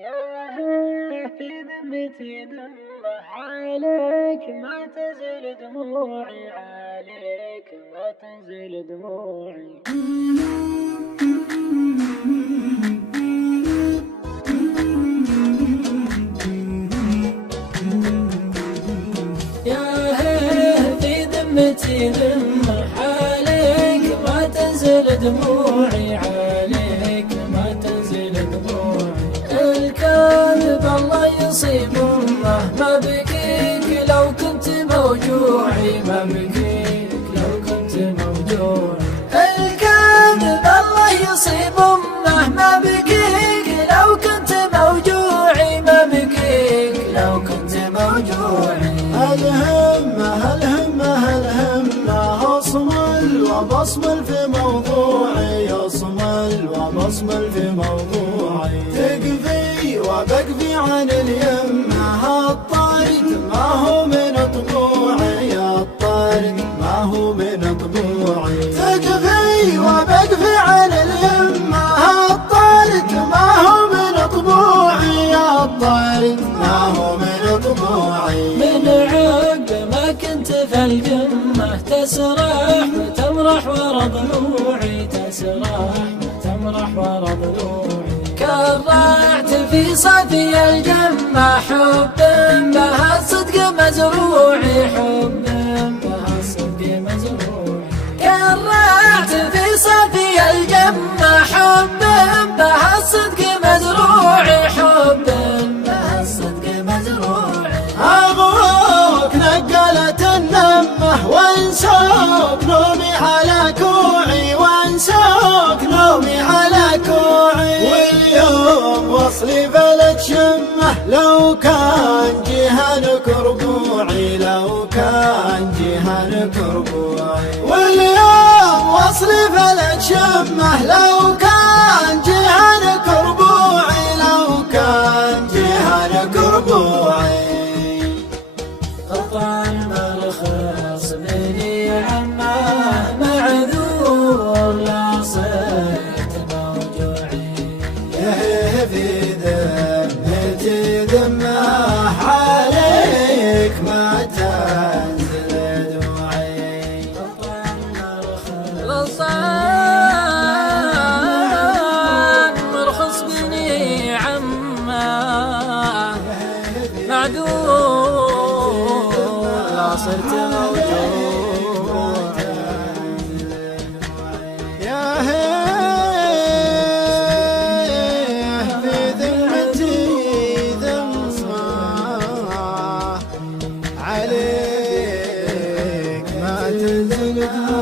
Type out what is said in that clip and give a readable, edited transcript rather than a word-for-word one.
في ذمتي دمه عليك ما تزل دموعي، عليك ما تزل دموعي. في ذمتي دمه عليك ما تنزل دموعي، عليك ما تنزل دموعي. الكاذب الله يصيب ما بكيك لو كنت موجوعي، ما بكيك لو كنت موجوعي. الكاذب الله يصيب ما بكيك لو كنت موجوعي، ما بكيك لو كنت موجوعي. الهمة أصمل وبصمل في موضوعي، أصمل وبصمل في موضوعي. تقفي وبقفي عن اليمة، الطارد ما هو من طبوعي، الطارد ما هو من طبوعي. تقفي وبقفي عن اليمة، الطارد ما هو من طبوعي، الطارد ما هو من طبوعي. من عقب ما كنت في القمة تسرح وتمرح ورا ضلوعي، تسرح وتمرح ورا ضلوعي. كرعت في صافي الجمة حب بها الصدق مزروعي، حب بها الصدق مزروعي. كرعت في صافي الجمة حب بها الصدق مزروعي، حب بها الصدق مزروعي. أبوك نقلت النمة وانسوك نومي على كوعي، وانسوك نومي على كوعي. واليوم وصلي بلد شمه لو كان جهنك ربوعي، لو كان جهنك ربوعي. واليوم وصلي بلد شمه لو كان جهنك ربوعي، لو كان جهنك ربوعي. قطع المرخص بني عماه معذور لا صرت موجوعي. في ذمتي ذمه عليك ما تنزل دموعي. قطع المرخص مرخص بني عماه معذور لا صرت موجوع. يا في ذمتي ذمة عليك ما تنزل دموعي.